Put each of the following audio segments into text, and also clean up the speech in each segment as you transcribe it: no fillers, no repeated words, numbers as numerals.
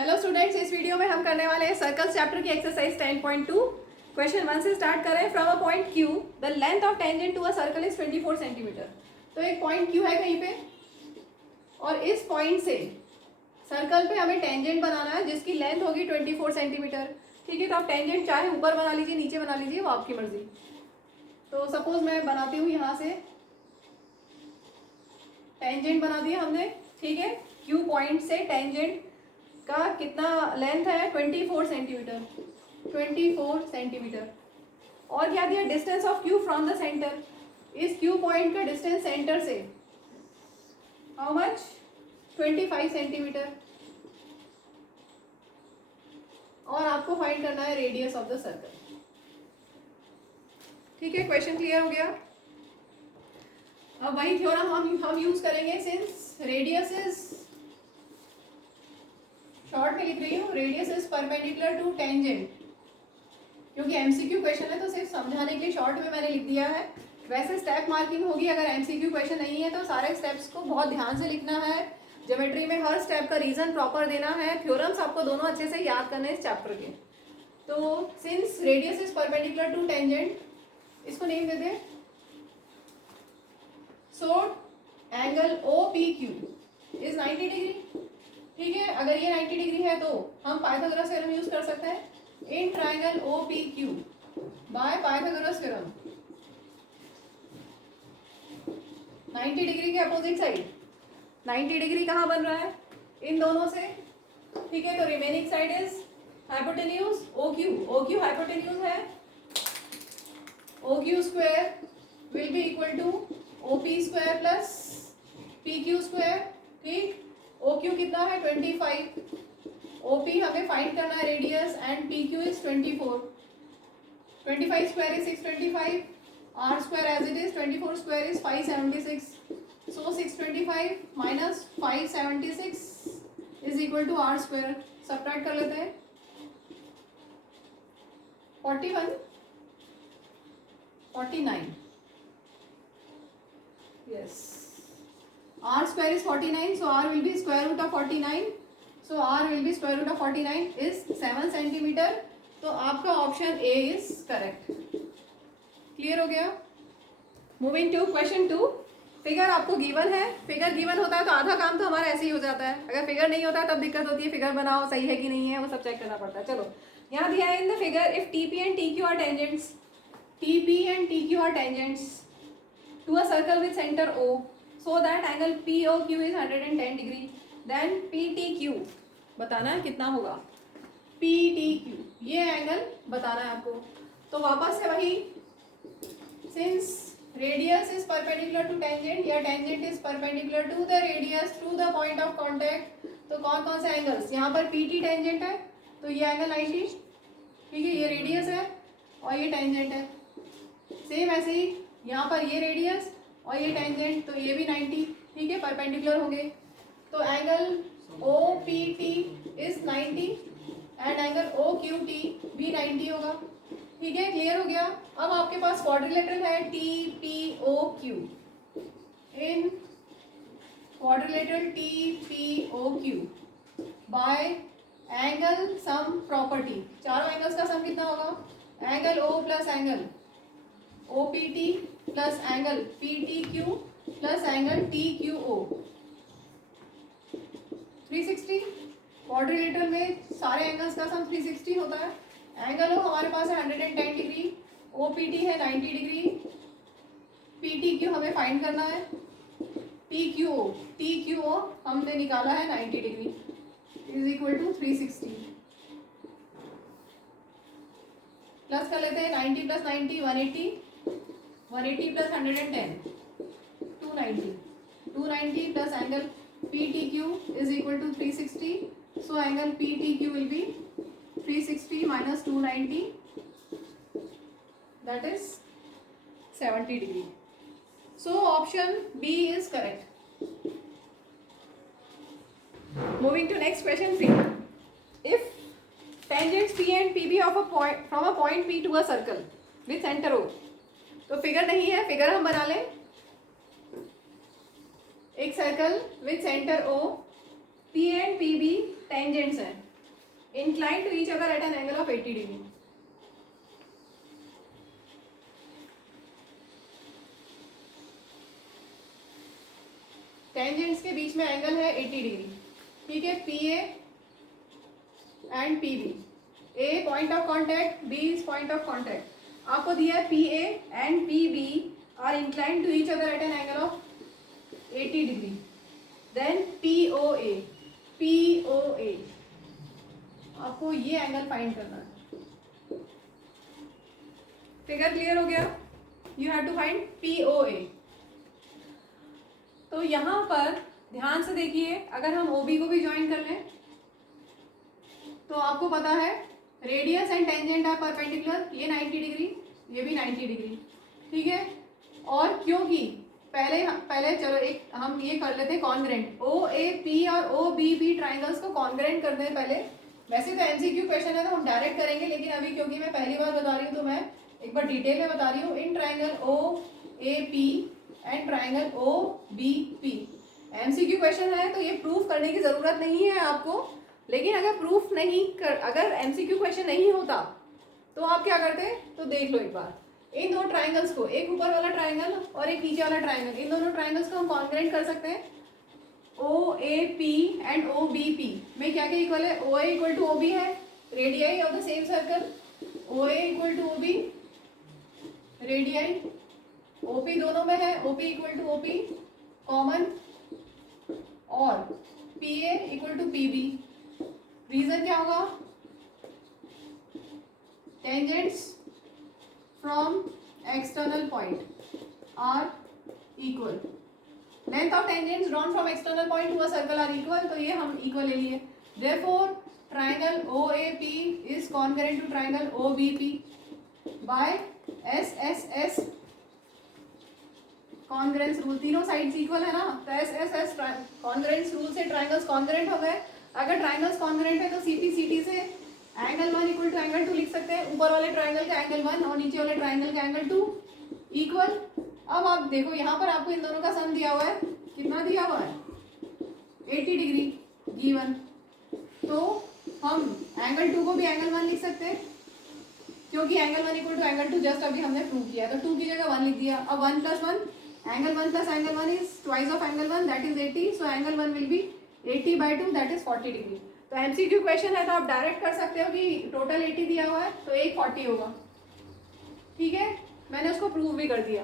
Hello students, इस video में हम करने वाले हैं सर्कल चैप्टर की एक्सरसाइज 10.2। क्वेश्चन 1 से स्टार्ट करें। From a point Q the length of tangent to a circle is 24 centimetre. तो एक पॉइंट Q है कहीं पे और इस पॉइंट से सर्कल पे हमें टेंजेंट बनाना है जिसकी लेंथ होगी 24 सेंटीमीटर। ठीक है, तो आप टेंजेंट चाहे ऊपर बना लीजिए, नीचे बना लीजिए, वो आपकी मर्जी। तो सपोज मैं बनाती हूँ, यहाँ से टेंजेंट बना दिया हमने। ठीक है, Q पॉइंट से टेंजेंट का कितना लेंथ है? 24 सेंटीमीटर। 24 सेंटीमीटर। और क्या दिया? Distance of Q from the centre. इस Q पॉइंट का डिस्टेंस सेंटर से हाउ मच? 25 सेंटीमीटर। और आपको फाइंड करना है रेडियस ऑफ द सर्कल। ठीक है, क्वेश्चन क्लियर हो गया? अब वही थ्योरम हम यूज करेंगे। सिंस रेडियस इज, शॉर्ट में लिख रही हूँ, radius is perpendicular to tangent, क्योंकि एमसीक्यू क्वेश्चन है तो सिर्फ समझाने के लिए शॉर्ट में मैंने लिख दिया है। वैसे स्टेप मार्किंग होगी अगर एमसीक्यू क्वेश्चन नहीं है तो सारे स्टेप्स को बहुत ध्यान से लिखना है। ज्योमेट्री में हर स्टेप का रीजन प्रॉपर देना है। थ्योरम्स आपको दोनों अच्छे से याद करने हैं इस चैप्टर के। तो since radius is perpendicular to tangent, इसको नेम दे दें। So angle OPQ is 90 degree. ठीक है, अगर ये 90 डिग्री है तो हम पाइथागोरस थ्योरम यूज कर सकते हैं। In triangle OPQ by Pythagoras theorem 90 degree के अपोजिट साइड 90 डिग्री कहाँ बन रहा है? इन दोनों से। ठीक है, तो remaining side is hypotenuse OQ hypotenuse है। OQ square will be equal to OP square plus PQ square. ठीक, OQ कितना है? 25। OP हमें फाइंड करना है radius and PQ is 24। 25 square is 625। R square as it is 24 square is 576. So 625 minus 576 is equal to R square. Subtract कर लेते हैं। 41 49 yes, R square is 49, so R will be square root of 49. So R will be square root of 49 is 7 centimeter. तो आपका option A is correct. Clear हो गया? Moving to question 2। Figure आपको given है। Figure given होता है तो आधा काम तो हमारा ऐसे ही हो जाता है। अगर फिगर नहीं होता है तब दिक्कत होती है, फिगर बनाओ सही है कि नहीं है, वो सब चेक करना पड़ता है। चलो, यहाँ दिया है in the figure if TP and TQ are tangents, TP and TQ are tangents to a circle with centre O so that angle POQ is 110 degree, then PTQ बताना है कितना होगा। PTQ ये एंगल बताना है आपको। तो वापस से वही, since radius is perpendicular to tangent या tangent is perpendicular to the radius through the point of contact, तो कौन कौन से एंगल्स? यहाँ पर PT टेंजेंट है तो ये एंगल 90। ठीक है, ये रेडियस है और ये टेंजेंट है। सेम ऐसे ही यहाँ पर ये रेडियस और ये टेंजेंट, तो ये भी 90। ठीक है, परपेंडिकुलर होंगे तो angle OPT is 90 and angle OQT भी 90 होगा। ठीक है, क्लियर हो गया? अब आपके पास क्वाड्रिलेटरल है TPOQ। इन quadrilateral TPOQ bye angle sum property, चारों एंगल्स का सम कितना होगा? Angle O plus angle OPT plus angle PTQ plus angle TQO 360। Quadrilateral में सारे एंगल्स का सम 360 होता है। एंगल O हमारे पास है 110 डिग्री, OPT है 90 डिग्री, PTQ हमें फाइंड करना है, TQO हमने निकाला है 90 degree is equal to 360। Plus कर लेते हैं 90 plus 90 180, 180 plus 110 290, 290 plus angle PTQ is equal to 360। So angle PTQ will be 360 minus 290, that is 70 degree. So option B is correct. Moving to next question 3. If tangents P and PB of a point from a point P to a circle with center O, तो figure नहीं है, figure हम बना लें। एक circle with centre O, P and PB tangents हैं। inclined to each other at an angle of 80 degree. Tangents के बीच में एंगल है 80 डिग्री, ठीक है, P A and P B. A point of contact, B is point of contact. आपको दिया है P A and P B are inclined to each other at an angle of 80 degree. Then P O A, P O A, आपको ये angle find करना है. Figure clear हो गया? You have to find P O A. तो यहाँ पर ध्यान से देखिए, अगर हम OB को भी ज्वाइन कर लें तो आपको पता है रेडियस एंड टेंजेंट है परपेंडिकुलर, ये 90 डिग्री, ये भी 90 डिग्री, ठीक है. और क्योंकि पहले चलो एक हम ये कर लेते हैं कॉन्ग्रेंट, OAP और OBP ट्राइंगल्स को कॉन्ग्रेंट करते हैं पहले. वैसे तो MCQ क्वेश्चन है तो हम डायरेक्ट करेंगे, लेकिन अभी क्योंकि मैं पहली बार बता रही हूँ तो मैं एक बार डिटेल में बता रही हूँ. In triangle OAP and triangle OBP MCQ question है तो ये प्रूफ करने की ज़रूरत नहीं है आपको. लेकिन अगर MCQ क्वेश्चन नहीं होता तो आप क्या करते, तो देख लो एक बार. इन दो ट्राइंगल्स को, एक ऊपर वाला ट्राइंगल और एक नीचे वाला ट्राइंगल, इन दोनों ट्राइंगल्स को हम कॉन्ग्रेंट कर सकते हैं. OAP एंड OBP में क्या क्या इक्वल है? OA इक्वल टू OB है, radii of the same circle. OA equal to OB, radii. OP दोनों में है, OP equal to OP common, और PA equal to PB. Reason क्या होगा? Tangents from external point are equal. Length of tangents drawn from external point to a circle are equal, तो ये हम equal ले लिए. Therefore triangle OAP is concurrent to triangle OBP by SSS congruence rule. तीनों sides equal है ना, तो SSS congruence rule से ट्राइंगल्स कॉन्ग्रेंट हो गए. अगर ट्राइंगल्स कॉन्ग्रेंट है तो CP से एंगल 1 इक्वल टू एंगल 2 लिख सकते हैं. ऊपर वाले ट्राइंगल का एंगल 1 और नीचे वाले ट्राइंगल का एंगल 2 इक्वल. अब आप देखो यहाँ पर आपको इन दोनों का सम दिया हुआ है, कितना दिया हुआ है? 80 डिग्री गिवन. तो हम एंगल 2 को भी एंगल 1 लिख सकते हैं, क्योंकि angle 1 equal to angle 2 just अभी हमने प्रूव किया, तो 2 की जगह 1 लिख दिया. अब 1 plus 1, angle 1 plus angle 1 is twice of angle 1, that is 80. So angle 1 will be 80/2, that is 40 degree. तो MCQ क्वेश्चन है तो आप डायरेक्ट कर सकते हो कि टोटल 80 दिया हुआ है तो एक 40 होगा, ठीक है. मैंने उसको प्रूव भी कर दिया.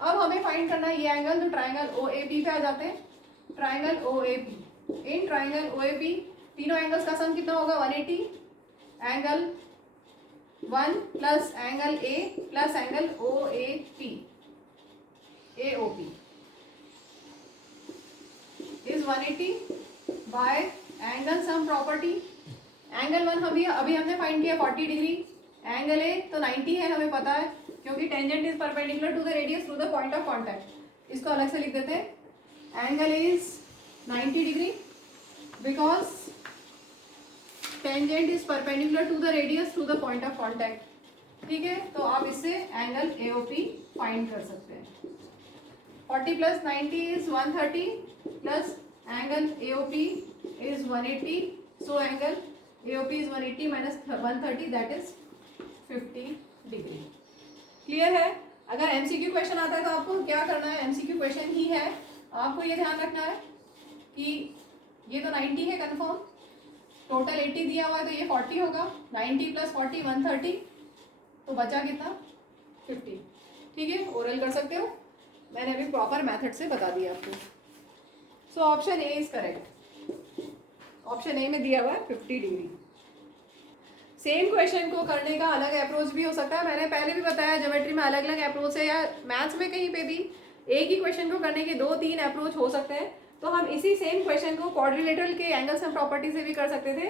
अब हमें फाइंड करना है ये एंगल, तो ट्राइंगल OAP पे आ जाते हैं. Triangle OAP, in triangle OAP तीनों एंगल्स का सम कितना होगा? 180. Angle 1 plus angle A plus angle AOP is 180 by angle sum property. Angle 1 अभी हमने फाइंड किया 40 डिग्री. एंगल A तो 90 है, हमें पता है, क्योंकि tangent is perpendicular to the radius through the point of contact. इसको अलग से लिख देते हैं. Angle is 90 degree because tangent is perpendicular to the radius through the point of contact, ठीक है. तो आप इससे एंगल AOP फाइंड कर सकते हैं. 40 plus 90 is 130 plus angle AOP is 180. So angle AOP is 180 minus 130, that is 50 degree. Clear है? अगर MCQ क्वेश्चन आता है तो आपको क्या करना है? MCQ क्वेश्चन ही है, आपको ये ध्यान रखना है कि ये तो 90 है कंफर्म, टोटल 80 दिया हुआ है तो ये 40 होगा. 90 प्लस 40 130, तो बचा कितना? 50. ठीक है, ओरल कर सकते हो, मैंने अभी प्रॉपर मेथड से बता दिया आपको. So option A is correct. Option A में दिया हुआ है 50 डिग्री. सेम क्वेश्चन को करने का अलग अप्रोच भी हो सकता है. मैंने पहले भी बताया ज्योमेट्री में अलग अलग अप्रोच है, या मैथ्स में कहीं पे भी एक ही क्वेश्चन को करने के 2-3 अप्रोच हो सकते हैं. तो हम इसी सेम क्वेश्चन को क्वाड्रिलेटरल के एंगल सम प्रॉपर्टी से भी कर सकते थे.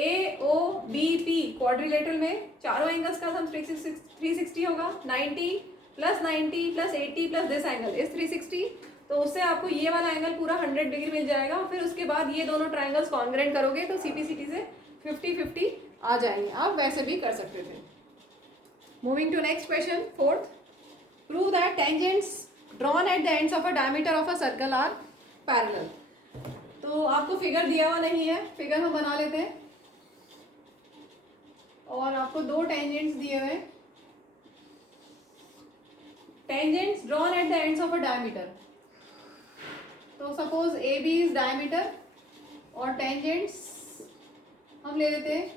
AOBP क्वाड्रिलेटरल में चारों एंगल्स का सम 360 होगा. 90 plus 80 plus this angle is 360. तो उससे आपको ये वाला एंगल पूरा 100 डिग्री मिल जाएगा. फिर उसके बाद ये दोनों ट्राइंगल्स कॉन्ग्रेंट करोगे तो CPCT से 50-50 आ जाएंगे. आप वैसे भी कर सकते थे. Moving to next question, 4th. Prove that tangents drawn at the ends of a diameter of a circle are parallel. तो आपको फिगर दिया हुआ नहीं है, फिगर हम बना लेते हैं. और आपको दो टेंजेंट्स दिए हुए हैं, tangents drawn at the ends of a diameter. तो suppose A B is diameter और टेंजेंट्स हम ले लेते हैं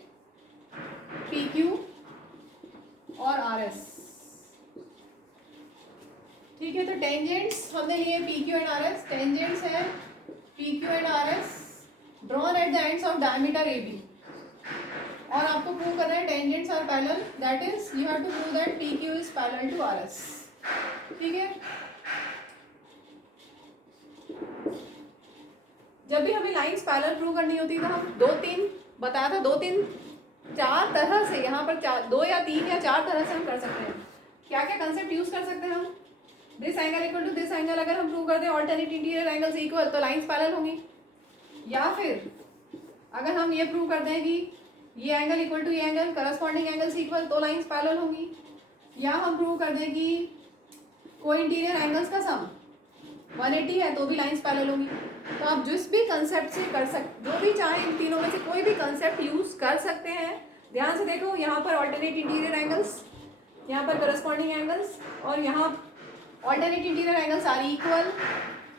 पी क्यू और आर एस। ठीक है, तो टेंजेंट्स हमने लिए P Q and R S, tangents है P Q and R S drawn at the ends of diameter A B. और आपको प्रूव करना है tangents are parallel, that is you have to prove that P Q is parallel to R S. ठीक है, जब भी हमें lines parallel prove करनी होती है तो हम दो तीन बताया था, दो तीन चार तरह से यहाँ पर दो या तीन या चार तरह से हम कर सकते हैं। क्या क्या कंसेप्ट यूज कर सकते हैं हम? This angle equal to this angle अगर हम प्रूव करते हैं ऑल्टरनेट इंटीरियर एंगल्स इक्वल तो लाइंस पैरेलल होंगी। या फिर अगर हम ये प्रूव करते हैं कि ये एंगल इक्वल टू ये एंगल करस्पॉन्डिंग एंगल्स इक्वल तो लाइंस पैरेलल होंगी। या हम प्रूव कर दें कि कोई इंटीरियर एंगल्स का सम 180 है तो भी लाइंस पैरेलल होंगी। तो आप जिस भी कंसेप्ट से कर सकते, जो भी चाहे इन तीनों में से कोई भी कंसेप्ट यूज कर सकते हैं। ध्यान से देखो, यहाँ पर ऑल्टरनेट इंटीरियर एंगल्स, यहाँ पर करस्पॉन्डिंग एंगल्स, और यहाँ alternate interior angles are equal,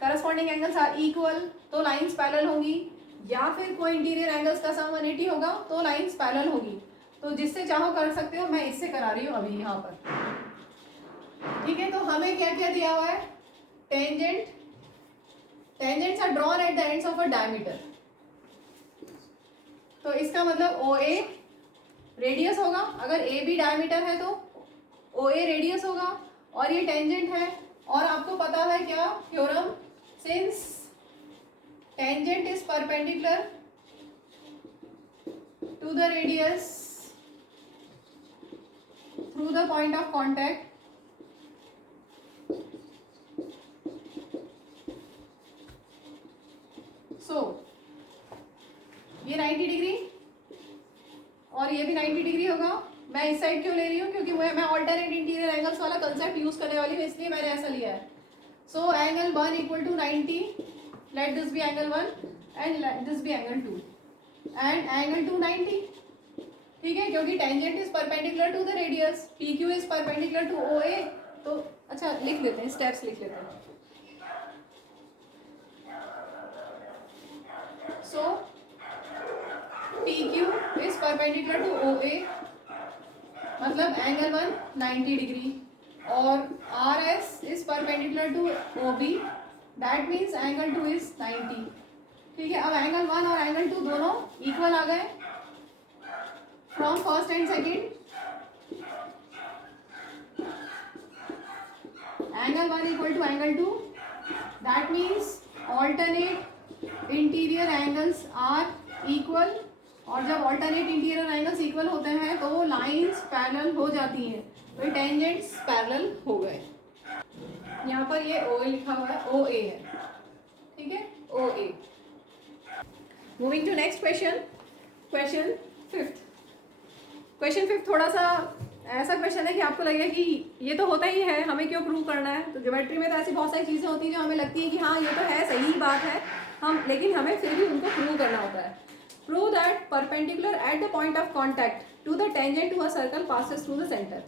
corresponding angles are equal तो लाइंस पैरेलल होंगी। या फिर कोई इंटीरियर एंगल्स का सम 180 होगा तो लाइंस पैरेलल होगी। तो जिससे चाहो कर सकते हो, मैं इससे करा रही हूँ अभी यहाँ पर। ठीक है, तो हमें क्या क्या दिया हुआ है? Tangents are drawn at the ends of a diameter. तो इसका मतलब ओ ए रेडियस होगा, अगर ए बी डायमीटर है तो ओ ए रेडियस होगा, और ये टेंजेंट है। और आपको पता है क्या theorem? Since tangent is perpendicular to the radius through the point of contact, so ये 90 डिग्री और ये भी 90 डिग्री होगा। मैं इस साइड क्यों ले रही हूँ? क्योंकि मैं ऑल्टरनेट इंटीरियर एंगल्स वाला कंसेप्ट यूज करने वाली हूँ, इसलिए मैंने ऐसा लिया है। So angle 1 equal to 90, let this be angle 1 and let this be angle 2 and angle 2 90। ठीक है, क्योंकि tangent is perpendicular to the radius, P Q is perpendicular to O A. तो अच्छा लिख लेते हैं, स्टेप्स लिख लेते हैं। So P Q is perpendicular to O A, मतलब एंगल 1 90 डिग्री, और R S is perpendicular to O B, that means angle 2 is 90। ठीक है, अब एंगल 1 और एंगल 2 दोनों इक्वल आ गए from first and second. Angle 1 equal to angle 2, that means alternate interior angles are equal. और जब ऑल्टरनेट इंटीरियर एंगल्स इक्वल होते हैं तो लाइंस पैरेलल हो जाती हैं, तो टेंजेंट्स पैरेलल हो गए। यहाँ पर ये ओ ए लिखा हुआ है, ओ ए है। ठीक है, O A. Moving to next question, question fifth थोड़ा सा ऐसा क्वेश्चन है कि आपको लगेगा कि ये तो होता ही है, हमें क्यों प्रूव करना है। तो ज्योमेट्री में तो ऐसी बहुत सारी चीज़ें होती हैं जो हमें लगती है कि हाँ ये तो है, सही बात है, हम लेकिन हमें फिर भी उनको प्रूव करना होता है। Prove that perpendicular at the point of contact to the tangent to a circle passes through the centre.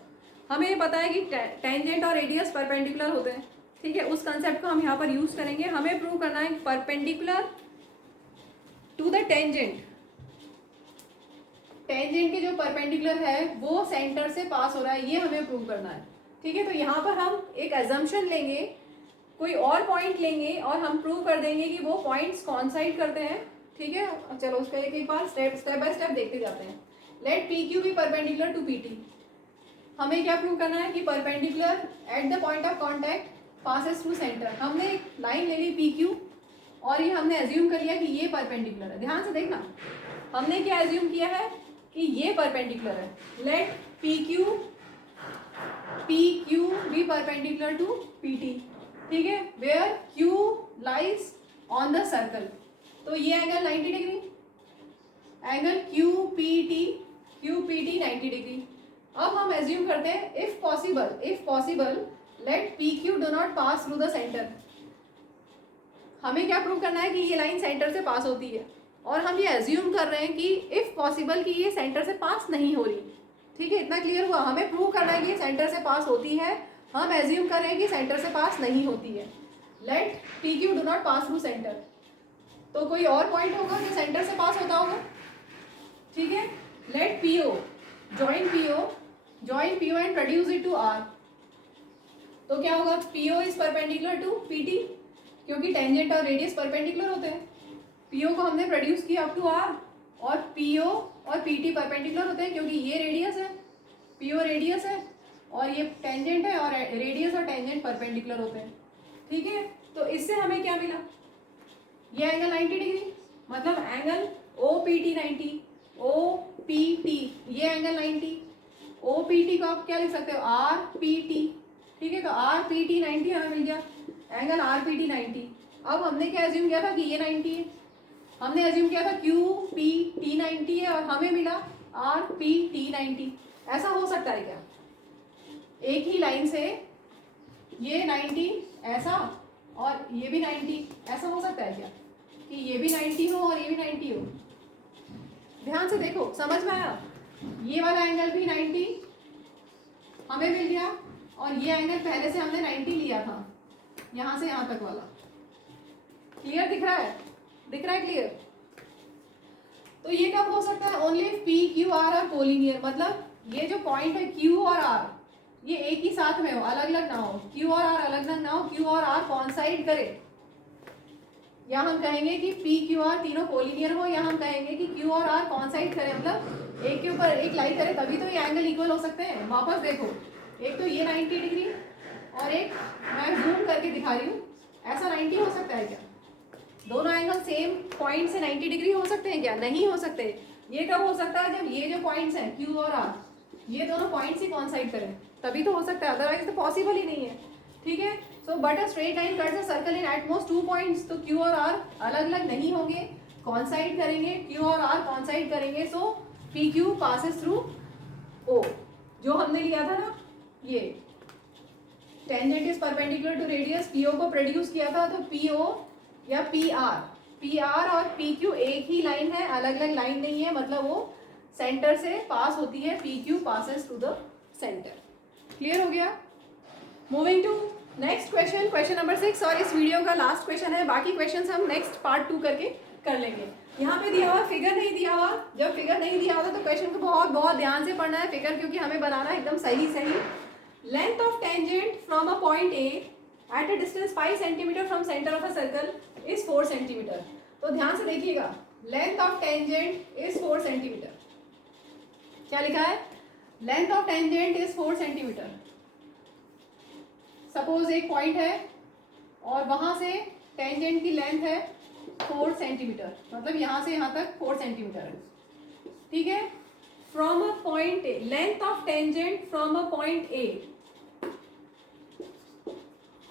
हमें ये पता है कि टेंजेंट और रेडियस परपेंडिकुलर होते हैं। ठीक है, उस कंसेप्ट को हम यहाँ पर यूज करेंगे। हमें प्रूव करना है perpendicular to the tangent, tangent के जो परपेंडिकुलर है वो सेंटर से पास हो रहा है, ये हमें प्रूव करना है। ठीक है, तो यहाँ पर हम एक एजम्पशन लेंगे, कोई और पॉइंट लेंगे और हम प्रूव कर देंगे कि वो पॉइंट्स कॉन्साइड करते हैं। ठीक है, चलो उसका एक बार स्टेप बाय स्टेप देखते जाते हैं। Let P Q be perpendicular to P T. हमें क्या प्रूव करना है कि perpendicular at the point of contact passes through centre. हमने एक लाइन ले ली पी क्यू और ये हमने एज्यूम कर लिया कि ये परपेंडिकुलर है। ध्यान से देखना, हमने क्या एज्यूम किया है कि ये परपेंडिकुलर है। Let P Q be perpendicular to P T. ठीक है, where Q lies on the circle. तो ये angle 90 degree, angle Q P T 90 degree. अब हम एज्यूम करते हैं if possible let P Q do not pass through the centre. हमें क्या प्रूव करना है कि ये लाइन सेंटर से पास होती है, और हम ये एज्यूम कर रहे हैं कि इफ पॉसिबल कि ये सेंटर से पास नहीं हो रही। ठीक है, इतना क्लियर हुआ। हमें प्रूव करना है कि ये सेंटर से पास होती है, हम एज्यूम कर रहे हैं कि सेंटर से पास नहीं होती है। Let P Q do not pass through centre. तो कोई और पॉइंट होगा जो सेंटर से पास होता होगा। ठीक है, let P O join P O and produce it to R. तो क्या होगा, P O is perpendicular to P T, क्योंकि टेंजेंट और रेडियस परपेंडिकुलर होते हैं। पी ओ को हमने प्रोड्यूस किया अप टू आर, और पी ओ और पी टी परपेंडिकुलर होते हैं क्योंकि ये रेडियस है, पी ओ रेडियस है और ये टेंजेंट है, और रेडियस और टेंजेंट परपेंडिकुलर होते हैं। ठीक है, तो इससे हमें क्या मिला, ये एंगल 90 डिग्री, मतलब angle O P T 90, O P T ये एंगल 90, ओ पी टी को आप क्या लिख सकते हो, आर पी टी। ठीक है, तो आर पी टी 90 हमें मिल गया, एंगल आर पी टी 90। अब हमने क्या एज्यूम किया था कि ये 90 है, हमने एज्यूम किया था क्यू पी टी 90 है, और हमें मिला आर पी टी 90। ऐसा हो सकता है क्या, एक ही लाइन से ये 90 ऐसा और ये भी 90, ऐसा हो सकता है क्या कि ये भी 90 हो और ये भी 90 हो। ध्यान से देखो, समझ में आया, ये वाला एंगल भी 90 हमें मिल गया, और ये एंगल पहले से हमने 90 लिया था, यहां से यहां तक वाला। क्लियर दिख रहा है, दिख रहा है क्लियर। तो ये कब हो सकता है, only P Q R are collinear, मतलब ये जो पॉइंट है क्यू और आर ये एक ही साथ में हो, अलग अलग ना हो, क्यू और आर अलग अलग ना हो, क्यू और आर कॉन्साइड करे, या हम कहेंगे कि पी क्यू आर तीनों कोलिनियर हो, या हम कहेंगे कि क्यू और आर कॉन्साइड करें, मतलब एक के ऊपर एक लाई करे, तभी तो ये एंगल इक्वल हो सकते हैं। वापस देखो, एक तो ये 90 डिग्री और एक मैं जूम करके दिखा रही हूँ, ऐसा 90 हो सकता है क्या, दोनों एंगल सेम पॉइंट से 90 डिग्री हो सकते हैं क्या, नहीं हो सकते। ये कब हो सकता है, जब ये जो पॉइंट्स हैं क्यू और आर ये दोनों पॉइंट्स ही कॉन्साइड करें, तभी तो हो सकता है, अदरवाइज तो पॉसिबल ही नहीं है। ठीक है, so but a straight line cuts a circle in at most 2 points, तो क्यू और आर अलग अलग नहीं होंगे, कॉन्साइड करेंगे, क्यू और आर कॉन्साइड करेंगे, so P Q passes through O. जो हमने लिया था ना, ये tangent is perpendicular to radius, PO को प्रोड्यूस किया था, तो पीओ या पी आर और पी क्यू एक ही लाइन है, अलग अलग लाइन नहीं है, मतलब वो सेंटर से पास होती है, P Q passes to the centre. Clear हो गया। Moving to next question, question number 6, और इस वीडियो का लास्ट क्वेश्चन है, बाकी क्वेश्चन हम नेक्स्ट पार्ट 2 करके कर लेंगे। यहाँ पे दिया हुआ फिगर नहीं दिया हुआ, जब फिगर नहीं दिया हुआ तो क्वेश्चन को बहुत बहुत ध्यान से पढ़ना है फिगर, क्योंकि हमें बनाना है एकदम सही सही। Length of tangent from a point A at a distance 5 centimetre from centre of a circle is 4 centimetre. तो ध्यान से देखिएगा, length of tangent is 4 centimetre. क्या लिखा है, length of tangent is 4 centimetre. Suppose एक पॉइंट है और वहां से टेंजेंट की लेंथ है 4 सेंटीमीटर, मतलब यहां से यहां तक 4 सेंटीमीटर है। ठीक है, from a point A, length of tangent from a point A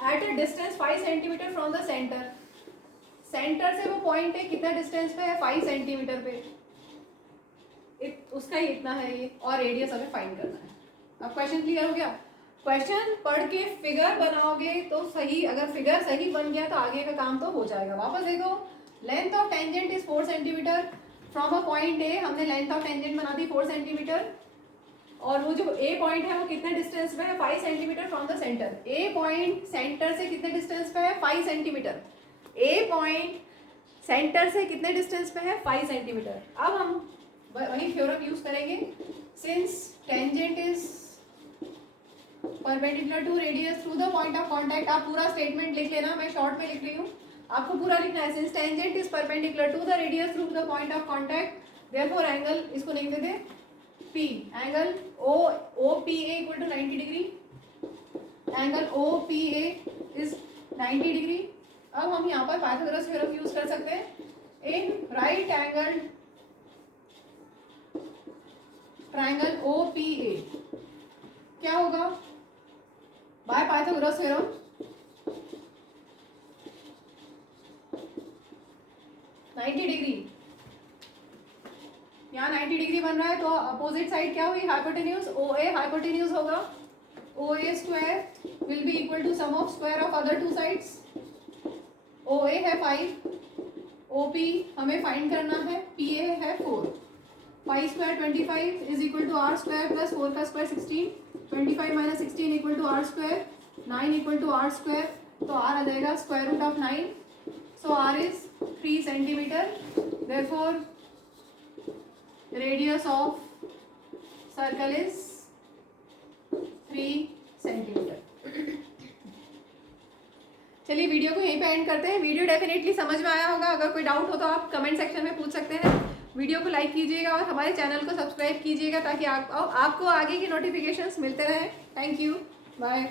at a distance 5 centimetre from the centre. Centre से वो पॉइंट है कितना डिस्टेंस पे है, 5 सेंटीमीटर पे, उसका ही इतना है ये, और रेडियस हमें फाइंड करना है। अब क्वेश्चन क्लियर हो गया। क्वेश्चन पढ़ के फिगर बनाओगे तो सही, अगर फिगर सही बन गया तो आगे का काम तो हो जाएगा। वापस देखो, length of tangent is 4 centimetre from a point A, हमने लेंथ ऑफ टेंजेंट बना दी 4 सेंटीमीटर, और वो जो ए पॉइंट है वो कितने डिस्टेंस पे है, 5 centimetre from the centre. A point centre से कितने डिस्टेंस पे है, 5 सेंटीमीटर। ए पॉइंट सेंटर से कितने डिस्टेंस पे है, 5 सेंटीमीटर। अब हम वही थ्योरम यूज करेंगे, since tangent is perpendicular to radius through the point of contact. आप पूरा स्टेटमेंट लिख लेना, मैं शॉर्ट में लिख रही हूँ, आपको पूरा लिखना है। Since tangent is perpendicular to the radius through the point of contact, therefore angle, इसको लिख देते P, angle O P A equal to 90 degree, angle O P A is 90 degree. अब हम यहाँ पर पाइथागोरस थ्योरम यूज कर सकते हैं। In right angle triangle O P A क्या होगा, बाय पाइथागोरस थ्योरम 90 डिग्री, यहाँ 90 डिग्री बन रहा है, तो अपोजिट साइड क्या हुई, हाइपोटेन्यूज ओ ए, हाइपोटेन्यूज होगा O A square will be equal to sum of square of other two sides. O A है 5, OP हमें फाइंड करना है, PA है 4, 5 square 25 is equal to R square plus 4 का square 16, 25 minus 16 equal to R square, 9 equal to R square, तो R आ जाएगा square root of 9, so R is 3 centimetre, therefore radius of circle is 3 centimetre. चलिए video को यहीं पे and करते हैं। वीडियो डेफिनेटली समझ में आया होगा, अगर कोई डाउट हो तो आप कमेंट सेक्शन में पूछ सकते हैं। वीडियो को लाइक कीजिएगा और हमारे चैनल को सब्सक्राइब कीजिएगा ताकि आपको आगे की नोटिफिकेशंस मिलते रहें। Thank you, bye.